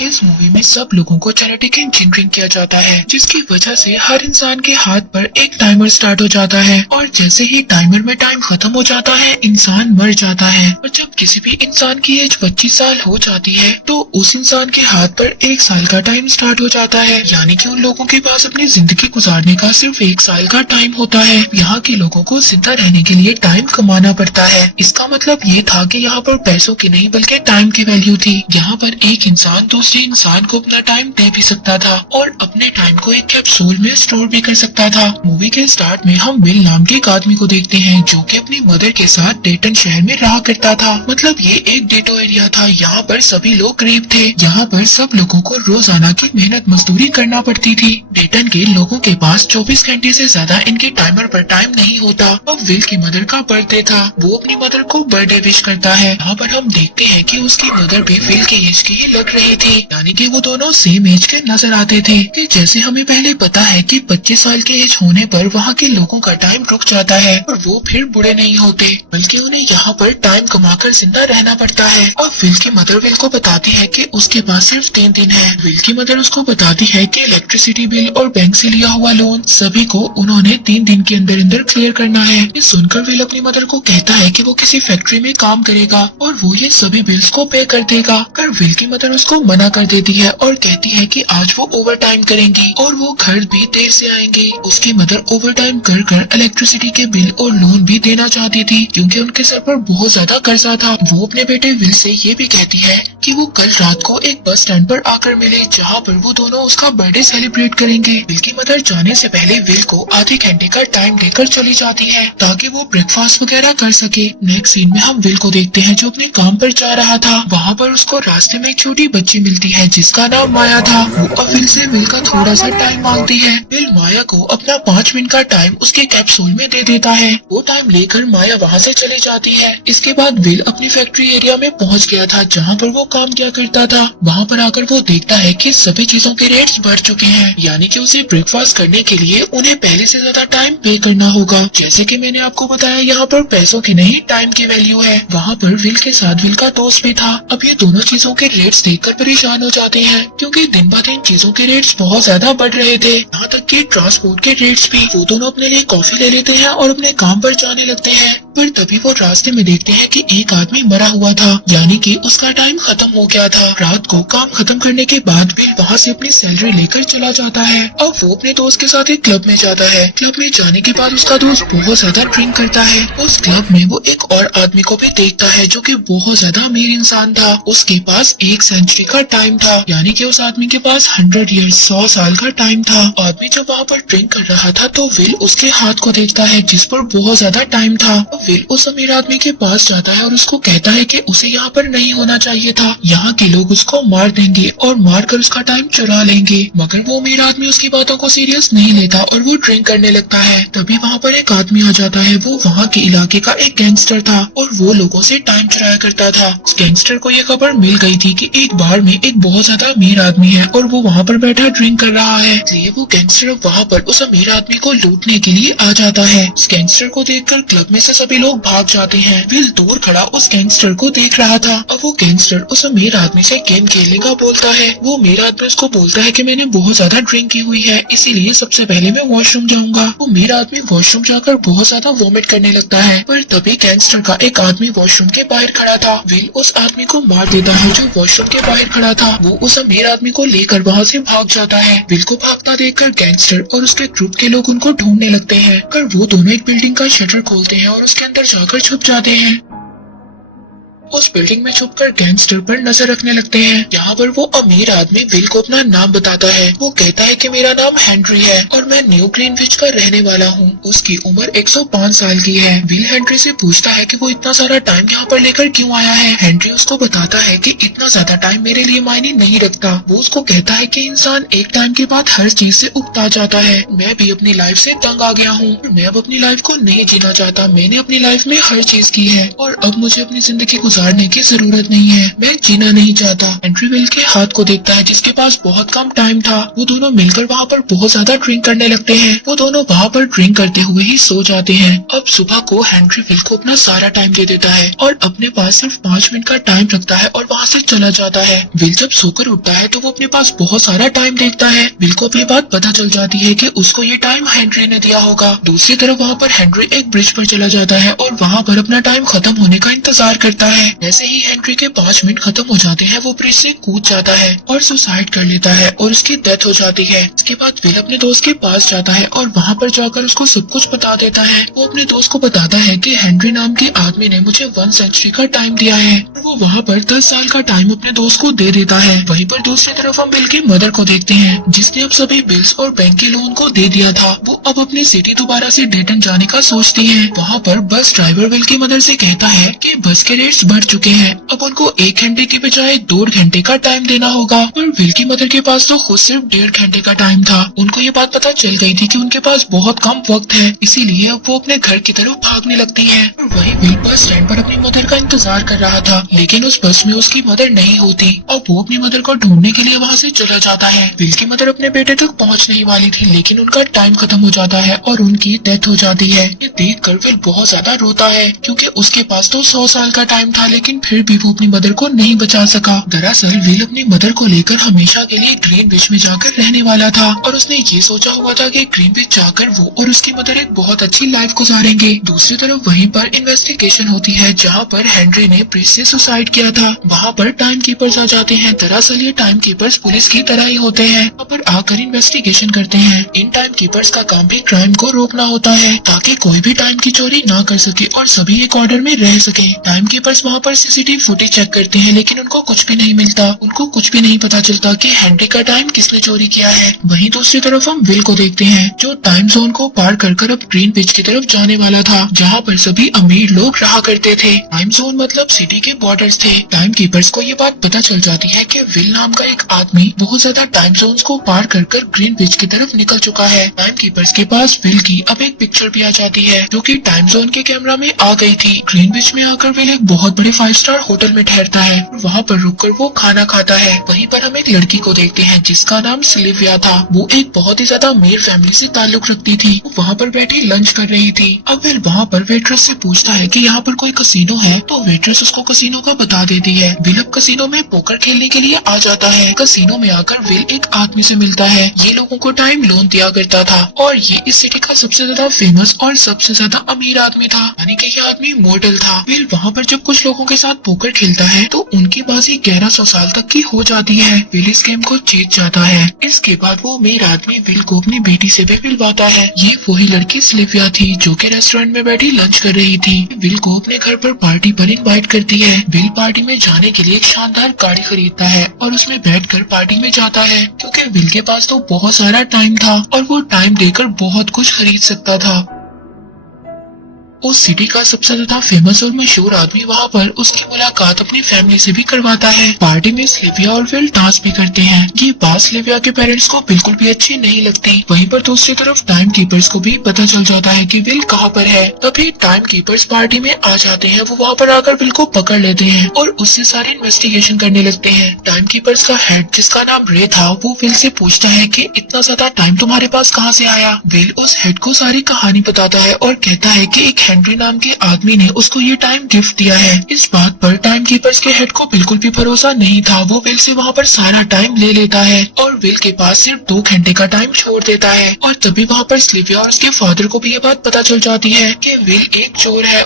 इस मूवी में सब लोगों को जेनेटिक इंजीनियरिंग किया जाता है, जिसकी वजह से हर इंसान के हाथ पर एक टाइमर स्टार्ट हो जाता है और जैसे ही टाइमर में टाइम खत्म हो जाता है इंसान मर जाता है। और जब किसी भी इंसान की एज 25 साल हो जाती है तो उस इंसान के हाथ पर 1 साल का टाइम स्टार्ट हो जाता है, यानी कि उन लोगों के पास अपनी जिंदगी गुजारने का सिर्फ 1 साल का टाइम होता है। यहाँ के लोगों को जिंदा रहने के लिए टाइम कमाना पड़ता है। इसका मतलब ये था कि यहाँ पर पैसों की नहीं बल्कि टाइम की वैल्यू थी। यहाँ पर एक इंसान दूसरे इंसान को अपना टाइम दे भी सकता था और अपने टाइम को एक कैप्सूल में स्टोर भी कर सकता था। मूवी के स्टार्ट में हम विल नाम के एक आदमी को देखते हैं जो कि अपनी मदर के साथ डेटन शहर में रहा करता था। मतलब ये एक गेटो एरिया था। यहाँ पर सभी लोग गरीब थे। यहाँ पर सब लोगों को रोजाना की मेहनत मजदूरी करना पड़ती थी। डेटन के लोगों के पास 24 घंटे से ज्यादा इनके टाइमर पर टाइम नहीं होता। अब विल की मदर का बर्थडे था। वो अपनी मदर को बर्थडे विश करता है। यहाँ पर हम देखते हैं कि उसकी मदर भी विल के एज की ही लग रही थी, यानी कि वो दोनों सेम एज के नजर आते थे। कि जैसे हमें पहले पता है कि 25 साल की एज होने पर वहाँ के लोगों का टाइम रुक जाता है और वो फिर बूढ़े नहीं होते, बल्कि उन्हें यहाँ पर टाइम कमाकर जिंदा रहना पड़ता है। अब विल की मदर विल को बताती है कि उसके पास सिर्फ 3 दिन है। विल की मदर उसको बताती है कि इलेक्ट्रिसिटी बिल और बैंक से लिया हुआ लोन सभी को उन्होंने 3 दिन के अंदर अंदर क्लियर करना है। ये सुनकर विल अपनी मदर को कहता है कि वो किसी फैक्ट्री में काम करेगा और वो ये सभी बिल्स को पे कर देगा। पर विल की मदर उसको मना कर देती है और कहती है कि आज वो ओवर टाइम करेंगी और वो घर भी देर से आएंगे। उसकी मदर ओवर टाइम कर कर इलेक्ट्रिसिटी के बिल और लोन भी देना चाहती थी क्योंकि उनके सर पर बहुत ज्यादा कर्जा था। वो अपने बेटे विल से ये भी कहती है कि वो कल रात को एक बस स्टैंड पर आकर मिले जहाँ पर वो दोनों उसका बर्थडे सेलिब्रेट करेंगे। विल की मदर जाने से पहले विल को आधे घंटे का टाइम देकर चली जाती है ताकि वो ब्रेकफास्ट वगैरह कर सके। नेक्स्ट सीन में हम विल को देखते हैं जो अपने काम पर जा रहा था। वहाँ पर उसको रास्ते में एक छोटी बच्ची मिलती है जिसका नाम माया था। वो अब विल से विल का थोड़ा सा टाइम मांगती है। विल माया को अपना 5 मिनट का टाइम उसके कैप्सूल में दे देता है। वो टाइम लेकर माया वहाँ से चली जाती है। इसके बाद विल अपनी फैक्ट्री एरिया में पहुँच गया था जहाँ पर वो काम किया करता था। वहाँ पर आकर वो देखता है कि सभी चीजों के रेट्स बढ़ चुके हैं, यानी कि उसे ब्रेकफास्ट करने के लिए उन्हें पहले से ज्यादा टाइम पे करना होगा। जैसे कि मैंने आपको बताया यहाँ पर पैसों की नहीं टाइम की वैल्यू है। वहाँ पर विल के साथ विल का दोस्त भी था। अब ये दोनों चीजों के रेट्स देखकर परेशान हो जाते हैं क्योंकि दिन ब दिन चीजों के रेट्स बहुत ज्यादा बढ़ रहे थे। यहाँ तक कि ट्रांसपोर्ट के रेट्स भी। वो दोनों अपने लिए कॉफी ले लेते हैं और अपने काम पर जाने लगते हैं। पर तभी वो रास्ते में देखते हैं कि एक आदमी मरा हुआ था, यानी कि उसका टाइम खत्म हो गया था। रात को काम खत्म करने के बाद विल वहाँ से अपनी सैलरी लेकर चला जाता है। अब वो अपने दोस्त के साथ एक क्लब में जाता है। क्लब में जाने के बाद उसका दोस्त बहुत ज्यादा ड्रिंक करता है। उस क्लब में वो एक और आदमी को भी देखता है जो कि बहुत ज्यादा अमीर इंसान था। उसके पास 1 सेंचुरी का टाइम था, यानी कि उस आदमी के पास 100 ईयर्स 100 साल का टाइम था। आदमी जब वहाँ पर ड्रिंक कर रहा था तो विल उसके हाथ को देखता है जिस पर बहुत ज्यादा टाइम था। विल उस अमीर आदमी के पास जाता है और उसको कहता है कि उसे यहाँ पर नहीं होना चाहिए था। यहाँ के लोग उसको मार देंगे और मार कर उसका टाइम चुरा लेंगे। मगर वो अमीर आदमी उसकी बातों को सीरियस नहीं लेता और वो ड्रिंक करने लगता है। तभी वहाँ पर एक आदमी आ जाता है। वो वहाँ के इलाके का एक गैंगस्टर था और वो लोगों से टाइम चुराया करता था। उस गैंगस्टर को ये खबर मिल गई थी कि एक बार में एक बहुत ज्यादा अमीर आदमी है और वो वहाँ पर बैठा ड्रिंक कर रहा है। इसलिए वो गैंगस्टर वहाँ पर उस अमीर आदमी को लूटने के लिए आ जाता है। उस गैंगस्टर को देखकर क्लब में से सभी लोग भाग जाते हैं। विल दूर खड़ा उस गैंगस्टर को देख रहा था। अब वो गैंगस्टर उस अमीर आदमी से गेम खेलने का बोलता है। वो अमीर आदमी उसको बोलता है कि मैंने बहुत ज्यादा ड्रिंक की हुई है, इसीलिए सबसे पहले मैं वॉशरूम जाऊंगा। वो अमीर आदमी वॉशरूम जाकर बहुत ज्यादा वॉमिट करने लगता है। पर तभी गैंगस्टर का एक आदमी वॉशरूम के बाहर खड़ा था। विल उस आदमी को मार देता है जो वॉशरूम के बाहर खड़ा था। वो उस अमीर आदमी को लेकर वहाँ से भाग जाता है। विल को भागता देखकर गैंगस्टर और उसके ग्रुप के लोग उनको ढूंढने लगते हैं। पर वो दोनों एक बिल्डिंग का शटर खोलते हैं और उसके अंदर जाकर छुप जाते हैं। उस बिल्डिंग में छुपकर गैंगस्टर पर नजर रखने लगते हैं। यहाँ पर वो अमीर आदमी विल को अपना नाम बताता है। वो कहता है कि मेरा नाम हेनरी है और मैं न्यू ग्रीनविच का रहने वाला हूँ। उसकी उम्र 105 साल की है। विल हेनरी से पूछता है कि वो इतना सारा टाइम यहाँ पर लेकर क्यों आया है। हेनरी उसको बताता है कि इतना ज्यादा टाइम मेरे लिए मायने नहीं रखता। वो उसको कहता है कि इंसान एक टाइम के बाद हर चीज से उगता जाता है। मैं भी अपनी लाइफ से तंग आ गया हूँ। मैं अब अपनी लाइफ को नहीं जीना चाहता। मैंने अपनी लाइफ में हर चीज की है और अब मुझे अपनी जिंदगी गुजारने सुधारने की जरूरत नहीं है, मैं जीना नहीं चाहता। हेनरी विल के हाथ को देखता है जिसके पास बहुत कम टाइम था। वो दोनों मिलकर वहाँ पर बहुत ज्यादा ड्रिंक करने लगते हैं। वो दोनों वहाँ पर ड्रिंक करते हुए ही सो जाते हैं। अब सुबह को हेनरी विल को अपना सारा टाइम दे देता है और अपने पास सिर्फ 5 मिनट का टाइम रखता है और वहाँ से चला जाता है। विल जब सोकर उठता है तो वो अपने पास बहुत सारा टाइम देखता है। विल को अपनी बात पता चल जाती है कि उसको ये टाइम हेनरी ने दिया होगा। दूसरी तरफ वहाँ पर हेनरी एक ब्रिज पर चला जाता है और वहाँ पर अपना टाइम खत्म होने का इंतजार करता है। जैसे ही हेनरी के 5 मिनट खत्म हो जाते हैं वो ब्रिज से कूद जाता है और सुसाइड कर लेता है और उसकी डेथ हो जाती है। इसके बाद विल अपने दोस्त के पास जाता है और वहाँ पर जाकर उसको सब कुछ बता देता है। वो अपने दोस्त को बताता है कि हेनरी नाम के आदमी ने मुझे 1 सेंचुरी का टाइम दिया है। वो वहाँ पर 10 साल का टाइम अपने दोस्त को दे देता है। वहीं पर दूसरी तरफ हम विल की मदर को देखते हैं जिसने अब सभी बिल्स और बैंक के लोन को दे दिया था। वो अब अपनी सिटी दोबारा से डेटन जाने का सोचती है। वहाँ पर बस ड्राइवर विल की मदर से कहता है कि बस के रेट्स बढ़ चुके हैं, अब उनको 1 घंटे की बजाय 2 घंटे का टाइम देना होगा। और विल की मदर के पास तो खुद सिर्फ 1.5 घंटे का टाइम था। उनको ये बात पता चल गई थी कि उनके पास बहुत कम वक्त है, इसीलिए अब वो अपने घर की तरफ भागने लगती है। और वहीं विल बस स्टैंड पर अपनी मदर का इंतजार कर रहा था, लेकिन उस बस में उसकी मदर नहीं होती और वो अपनी मदर को ढूंढने के लिए वहाँ से चला जाता है। विल की मदर अपने बेटे तक पहुँचने ही वाली थी, लेकिन उनका टाइम खत्म हो जाता है और उनकी डेथ हो जाती है। ये देखकर विल बहुत ज्यादा रोता है क्योंकि उसके पास तो 100 साल का टाइम था, लेकिन फिर भी वो अपनी मदर को नहीं बचा सका। दरअसल विल अपनी मदर को लेकर हमेशा के लिए ग्रीन बीच में जाकर रहने वाला था और उसने ये सोचा हुआ था कि ग्रीन बीच जाकर वो और उसकी मदर एक बहुत अच्छी लाइफ गुजारेंगे। दूसरी तरफ वहीं पर इन्वेस्टिगेशन होती है जहाँ पर हेनरी ने ब्रिज से सुसाइड किया था। वहाँ पर टाइम कीपर्स आ जाते हैं। दरअसल ये टाइम कीपर्स पुलिस की तरह ही होते हैं, वहाँ पर आकर इन्वेस्टिगेशन करते हैं। इन टाइम कीपर्स का काम भी क्राइम को रोकना होता है ताकि कोई भी टाइम की चोरी ना कर सके और सभी एक ऑर्डर में रह सके। टाइम कीपर्स वहाँ पर सीसीटीवी फुटेज चेक करते हैं, लेकिन उनको कुछ भी नहीं मिलता। उनको कुछ भी नहीं पता चलता कि हेनरी का टाइम किसने चोरी किया है। वहीं दूसरी तरफ हम विल को देखते हैं जो टाइम जोन को पार कर अब ग्रीन बीच की तरफ जाने वाला था, जहाँ पर सभी अमीर लोग रहा करते थे। टाइम जोन मतलब सिटी के बॉर्डर्स थे। टाइम कीपर्स को ये बात पता चल जाती है कि विल नाम का एक आदमी बहुत ज्यादा टाइम जोन्स को पार कर ग्रीन बीच की तरफ निकल चुका है। टाइम कीपर्स के पास विल की अब एक पिक्चर भी आ जाती है जो कि टाइम जोन के कैमरा में आ गई थी। ग्रीन बीच में आकर विल एक बहुत बड़े 5 स्टार होटल में ठहरता है। वहाँ पर रुककर वो खाना खाता है। वहीं पर हम एक लड़की को देखते हैं जिसका नाम सिल्विया था। वो एक बहुत ही ज्यादा अमीर फैमिली से ताल्लुक रखती थी। वो वहाँ पर बैठी लंच कर रही थी। अब विल वहाँ पर वेट्रेस से पूछता है कि यहाँ पर कोई कसिनो है, तो वेट्रेस उसको कसिनो का बता देती है। विल अब कसिनो में पोकर खेलने के लिए आ जाता है। कसिनो में आकर विल एक आदमी से मिलता है। ये लोगों को टाइम लोन दिया करता था और ये इस सिटी का सबसे ज्यादा फेमस और सबसे ज्यादा अमीर आदमी था, यानी कि ये आदमी मॉडल था। विल वहाँ पर जब कुछ लोगों के साथ पोकर खेलता है तो उनकी बाजी 1100 साल तक की हो जाती है। विल इस गेम को जीत जाता है। इसके बाद वो अमीर आदमी विल को अपनी बेटी से भी मिलवाता है। ये वही लड़की सिल्विया थी जो कि रेस्टोरेंट में बैठी लंच कर रही थी। विल को अपने घर पर पार्टी पर इनवाइट करती है। विल पार्टी में जाने के लिए एक शानदार गाड़ी खरीदता है और उसमें बैठकर पार्टी में जाता है क्योंकि विल के पास तो बहुत सारा टाइम था और वो टाइम देकर बहुत कुछ खरीद सकता था। उस सिटी का सबसे ज्यादा फेमस और मशहूर आदमी वहाँ पर उसकी मुलाकात अपनी फैमिली से भी करवाता है। पार्टी में सिल्विया और विल डांस भी करते हैं। ये बात सिल्विया के पेरेंट्स को बिल्कुल भी अच्छी नहीं लगती। वहीं पर दूसरी तरफ टाइम कीपर्स को भी पता चल जाता है कि विल कहाँ पर है। तभी टाइम कीपर्स पार्टी में आ जाते हैं। वो वहाँ पर आकर विल को पकड़ लेते हैं और उससे सारी इन्वेस्टिगेशन करने लगते हैं। टाइम कीपर्स का हेड जिसका नाम रे था वो विल से पूछता है कि इतना ज्यादा टाइम तुम्हारे पास कहाँ से आया। विल उस हेड को सारी कहानी बताता है और कहता है कि एक हेनरी नाम के आदमी ने उसको ये टाइम गिफ्ट दिया है। इस बात पर टाइम कीपर्स के हेड को बिल्कुल भी भरोसा नहीं था। वो विल से वहाँ पर सारा टाइम ले लेता है और विल के पास सिर्फ 2 घंटे का टाइम छोड़ देता है। और तभी वहाँ पर सिल्विया और उसके फादर को भी ये बात पता चल जाती है कि विल एक चोर है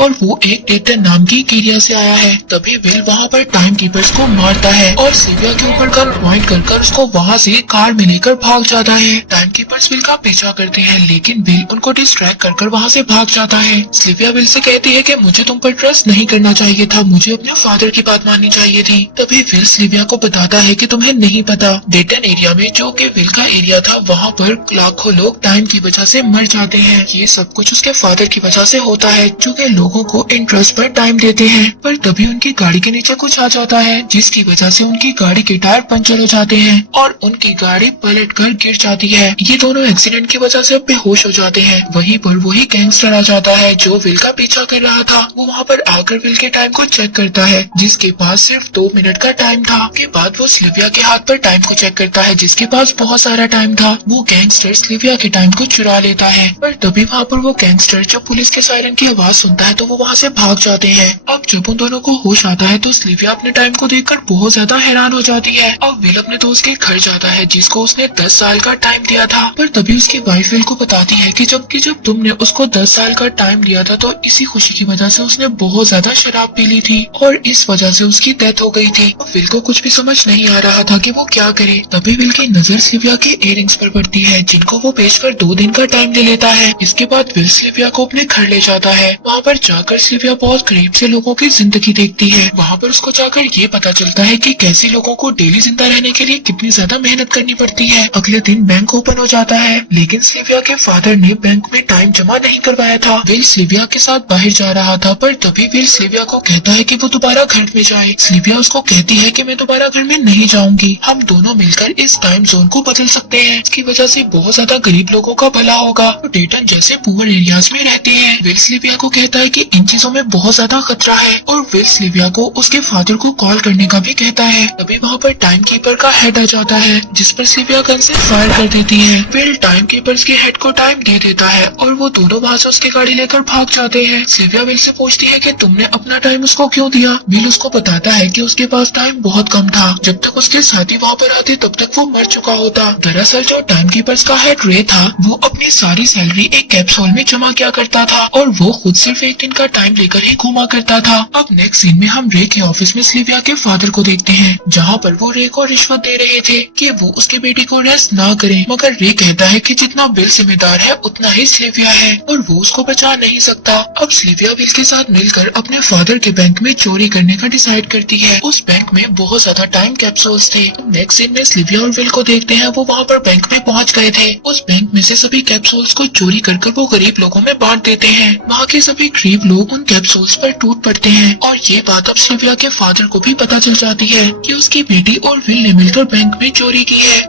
और वो एक डेटन नाम की एरिया से आया है। तभी विल वहाँ पर टाइम कीपर्स को मारता है और सिल्विया के ऊपर गन पॉइंट कर उसको वहाँ से कार में लेकर भाग जाता है। टाइम कीपर्स विल का पीछा करते हैं, लेकिन विल उनको डिस्ट्रैक्ट कर वहाँ से भाग जाता है। सिल्विया विल से कहती है कि मुझे तुम पर ट्रस्ट नहीं करना चाहिए था, मुझे अपने फादर की बात माननी चाहिए थी। तभी विल सिल्विया को बताता है कि तुम्हें नहीं पता, डेटन एरिया में जो कि विल का एरिया था वहाँ पर लाखों लोग टाइम की वजह से मर जाते हैं। ये सब कुछ उसके फादर की वजह से होता है जो कि लोगों को इंटरेस्ट पर टाइम देते हैं। पर तभी उनकी गाड़ी के नीचे कुछ आ जाता है जिसकी वजह से उनकी गाड़ी के टायर पंचर हो जाते हैं और उनकी गाड़ी पलट कर गिर जाती है। ये दोनों एक्सीडेंट की वजह से बेहोश हो जाते हैं। वहीं पर वही गैंगस्टर आ जाता है जो विल का पीछा कर रहा था वो वहाँ पर आकर विल के टाइम को चेक करता है जिसके पास सिर्फ 2 मिनट का टाइम था। के बाद वो सिल्विया के हाथ पर टाइम को चेक करता है जिसके पास बहुत सारा टाइम था। वो गैंगस्टर सिल्विया के टाइम को चुरा लेता है पर तभी वहाँ पर वो गैंगस्टर जब पुलिस के सायरन की आवाज सुनता है तो वो वहाँ से भाग जाते हैं। अब जब उन दोनों को होश आता है तो सिल्विया अपने टाइम को देखकर बहुत ज्यादा हैरान हो जाती है। अब विल अपने दोस्त के घर जाता है जिसको उसने 10 साल का टाइम दिया था पर तभी उसकी वाइफ विल को बताती है कि जब तुमने उसको 10 साल का टाइम दिया था तो इसी खुशी की वजह से उसने बहुत ज्यादा शराब पी ली थी और इस वजह से उसकी डेथ हो गई थी। विल को कुछ भी समझ नहीं आ रहा था कि वो क्या करे। तभी विल की नजर सिल्विया के इयररिंग्स पर पड़ती है जिनको वो बेचकर 2 दिन का टाइम ले लेता है। इसके बाद विल सिल्विया को अपने घर ले जाता है। वहाँ पर जाकर सिल्विया बहुत करीब से लोगों की जिंदगी देखती है। वहाँ पर उसको जाकर ये पता चलता है कि कैसे लोगों को डेली जिंदा रहने के लिए कितनी ज्यादा मेहनत करनी पड़ती है। अगले दिन बैंक ओपन हो जाता है लेकिन सिल्विया के फादर ने बैंक में टाइम जमा नहीं करवाया था। विल सिल्विया के साथ बाहर जा रहा था पर तभी विल सिल्विया को कहता है कि वो दोबारा घर में जाए। सिल्विया उसको कहती है कि मैं दोबारा घर में नहीं जाऊंगी, हम दोनों मिलकर इस टाइम जोन को बदल सकते हैं। इसकी वजह से बहुत ज्यादा गरीब लोगों का भला होगा। तो डेटन जैसे पुअर एरियाज में रहते हैं। विल सिल्विया को कहता है कि इन चीजों में बहुत ज्यादा खतरा है और विल सिल्विया को उसके फादर को कॉल करने का भी कहता है। तभी वहाँ पर टाइम कीपर का हेड आ जाता है जिस पर सिल्विया गन से फायर कर देती है। विल टाइम कीपर्स के हेड को टाइम दे देता है और वो दोनों वहाँ से उसकी गाड़ी लेकर भाग जाते हैं। सिल्विया विल से पूछती है कि तुमने अपना टाइम उसको क्यों दिया। विल उसको बताता है कि उसके पास टाइम बहुत कम था, जब तक उसके साथी वहाँ पर आते तब तक वो मर चुका होता। दरअसल जो टाइम कीपर्स का हेड रे था वो अपनी सारी सैलरी एक कैप्सूल में जमा किया करता था और वो खुद सिर्फ 1 दिन का टाइम लेकर ही घूमा करता था। अब नेक्स्ट सीन में हम रे के ऑफिस में सिल्विया के फादर को देखते हैं जहाँ पर वो रे को रिश्वत दे रहे थे कि वो उसके बेटी को रेस्ट ना करे, मगर रे कहता है कि जितना विल जिम्मेदार है उतना ही सिल्विया है और वो उसको बचा नहीं सकता। अब सिल्विया विल के साथ मिलकर अपने फादर के बैंक में चोरी करने का डिसाइड करती है। उस बैंक में बहुत ज्यादा टाइम कैप्सूल्स थे। नेक्स्ट सीन में सिल्विया और विल को देखते हैं वो वहाँ पर बैंक में पहुँच गए थे। उस बैंक में से सभी कैप्सूल्स को चोरी कर वो गरीब लोगों में बांट देते हैं। वहाँ के सभी गरीब लोग उन कैप्सूल्स पर टूट पड़ते हैं और ये बात अब सिल्विया के फादर को भी पता चल जाती है कि उसकी बेटी और विल ने मिलकर बैंक में चोरी की है।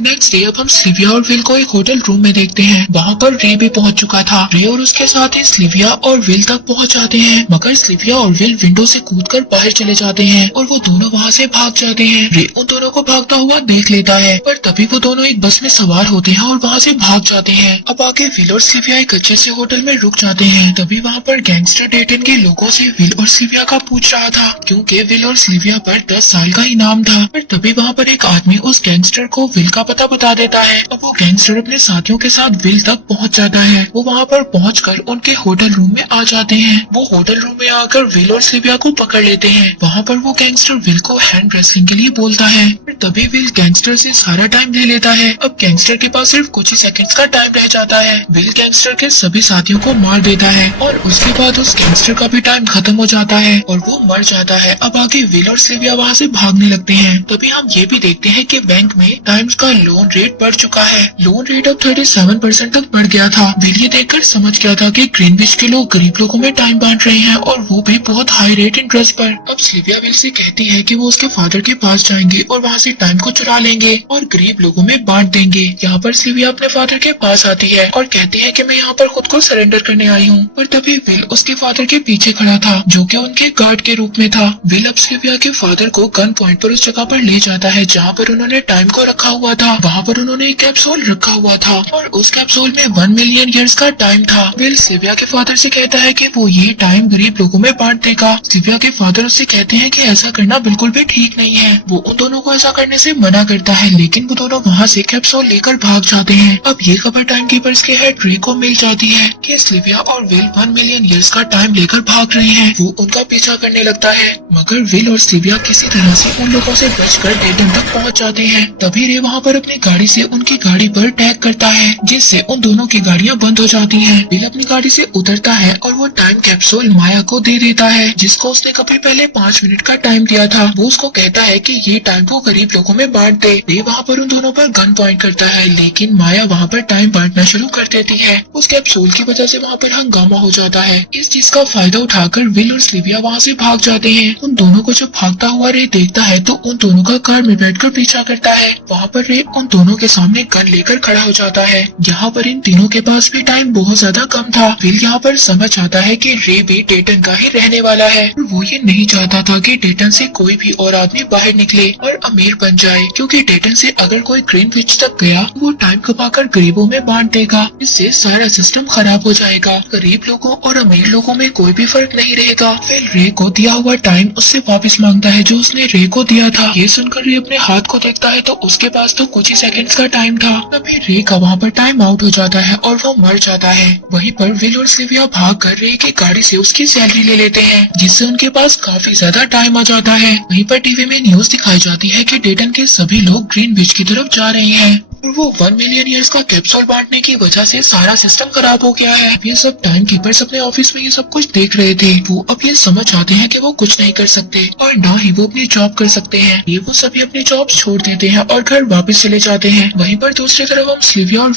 नेक्स्ट डे अब हम सिल्विया और विल को एक होटल रूम में देखते हैं। वहाँ पर रे भी पहुँच चुका था। रे और उसके साथ ही सिल्विया और विल तक पहुँच जाते हैं, मगर सिल्विया और विल विंडो से कूदकर बाहर चले जाते हैं और वो दोनों वहाँ से भाग जाते हैं। रे उन दोनों को भागता हुआ देख लेता है पर तभी वो दोनों एक बस में सवार होते हैं और वहाँ से भाग जाते हैं। अब आगे विल और सिल्विया एक अच्छे से होटल में रुक जाते हैं। तभी वहाँ पर गैंगस्टर डेटन के लोगों से विल और सिल्विया का पूछ रहा था क्योंकि विल और सिल्विया पर 10 साल का इनाम था। पर तभी वहाँ पर एक आदमी उस गैंगस्टर को विल का पता बता देता है। अब वो गैंगस्टर अपने साथियों के साथ विल तक पहुंच जाता है। वो वहाँ पर पहुंचकर उनके होटल रूम में आ जाते हैं। वो होटल रूम में आकर विल और सिल्विया को पकड़ लेते हैं। वहाँ पर वो गैंगस्टर विल को हैंड रेसलिंग के लिए बोलता है पर तभी विल गैंगस्टर से सारा टाइम ले लेता है। अब गैंगस्टर के पास सिर्फ कुछ ही सेकंड्स का टाइम रह जाता है। विल गैंगस्टर के सभी साथियों को मार देता है और उसके बाद उस गैंगस्टर का भी टाइम खत्म हो जाता है और वो मर जाता है। अब आगे विल और सिल्विया वहाँ से भागने लगते हैं। तभी हम ये भी देखते हैं कि बैंक में टाइम्स का लोन रेट बढ़ चुका है। लोन रेट अब 37% तक बढ़ गया था। विल ये देखकर समझ गया था कि ग्रीनविच के लोग गरीब लोगों में टाइम बांट रहे हैं और वो भी बहुत हाई रेट इंटरेस्ट पर। अब सिल्विया विल से कहती है कि वो उसके फादर के पास जाएंगे और वहाँ से टाइम को चुरा लेंगे और गरीब लोगों में बांट देंगे। यहाँ पर सिल्विया अपने फादर के पास आती है और कहती है कि मैं यहाँ पर खुद को सरेंडर करने आई हूँ। पर तभी विल उसके फादर के पीछे खड़ा था जो कि उनके गार्ड के रूप में था। विल अब सिल्विया के फादर को गन पॉइंट पर उस जगह पर ले जाता है जहाँ पर उन्होंने टाइम को रखा हुआ था। वहाँ पर उन्होंने एक कैप्सूल रखा हुआ था और उस कैप्सूल में 1 मिलियन ईयर्स का टाइम था। विल सिल्विया के फादर से कहता है कि वो ये टाइम गरीब लोगों में बांट देगा। सिल्विया के फादर उससे कहते हैं कि ऐसा करना बिल्कुल भी ठीक नहीं है। वो उन दोनों को ऐसा करने से मना करता है लेकिन वो दोनों वहाँ से कैप्सूल लेकर भाग जाते हैं। अब ये खबर टाइम कीपर्स के हेड रे को मिल जाती है कि सिल्विया और विल 1 मिलियन ईयर्स का टाइम लेकर भाग रहे हैं। वो उनका पीछा करने लगता है मगर विल और सिल्विया किसी तरह से उन लोगों से बचकर डेटन तक पहुँच जाते हैं। तभी रे वहाँ पर अपनी गाड़ी से उनकी गाड़ी पर अटैक करता है जिससे उन दोनों की गाड़ियाँ बंद हो जाती हैं। विल अपनी गाड़ी से उतरता है और वो टाइम कैप्सूल माया को दे देता है जिसको उसने कभी पहले 5 मिनट का टाइम दिया था। वो उसको कहता है कि ये टाइम को गरीब लोगों में बांट दे। वे वहाँ पर उन दोनों पर गन पॉइंट करता है लेकिन माया वहाँ पर टाइम बांटना शुरू कर देती है। उस कैप्सूल की वजह से वहाँ पर हंगामा हो जाता है। इस चीज का फायदा उठाकर विल और सिल्विया वहाँ से भाग जाते हैं। उन दोनों को जब भागता हुआ रे देखता है तो उन दोनों का कार में बैठकर पीछा करता है। वहाँ पर रे उन दोनों के सामने गन लेकर खड़ा हो जाता है। यहाँ पर इन तीनों के पास भी टाइम बहुत ज्यादा कम था। विल यहाँ पर समझ आता है कि रे भी डेटन का ही रहने वाला है। वो ये नहीं चाहता था कि डेटन से कोई भी और आदमी बाहर निकले और अमीर बन जाए, क्योंकि डेटन से अगर कोई ग्रीनविच तक गया वो टाइम कमाकर गरीबों में बांट देगा। इससे सारा सिस्टम खराब हो जाएगा। गरीब लोगों और अमीर लोगों में कोई भी फर्क नहीं रहेगा। विल रे को दिया हुआ टाइम उससे वापस मांगता है जो उसने रे को दिया था। ये सुनकर रे अपने हाथ को देखता है तो उसके पास तो कुछ ही सेकंड्स का टाइम था। तभी रे का वहाँ पर टाइम आउट हो जाता है और वो मर जाता है। वहीं पर विल और सिल्विया भाग कर रे की गाड़ी से उसकी सैलरी ले लेते हैं, जिससे उनके पास काफी ज्यादा टाइम आ जाता है। वहीं पर टीवी में न्यूज दिखाई जाती है कि डेटन के सभी लोग ग्रीनविच की तरफ जा रहे हैं और वो 1 मिलियन ईयर्स का कैप्सूल बांटने की वजह से सारा सिस्टम खराब हो गया है। ये सब टाइम कीपर्स अपने ऑफिस में ये सब कुछ देख रहे थे। वो अब ये समझ आते हैं कि वो कुछ नहीं कर सकते और ना ही वो अपनी जॉब कर सकते हैं। ये वो सभी अपनी जॉब छोड़ देते हैं और घर वापस चले जाते हैं। वहीं पर दूसरी तरफ हम सिल्विया और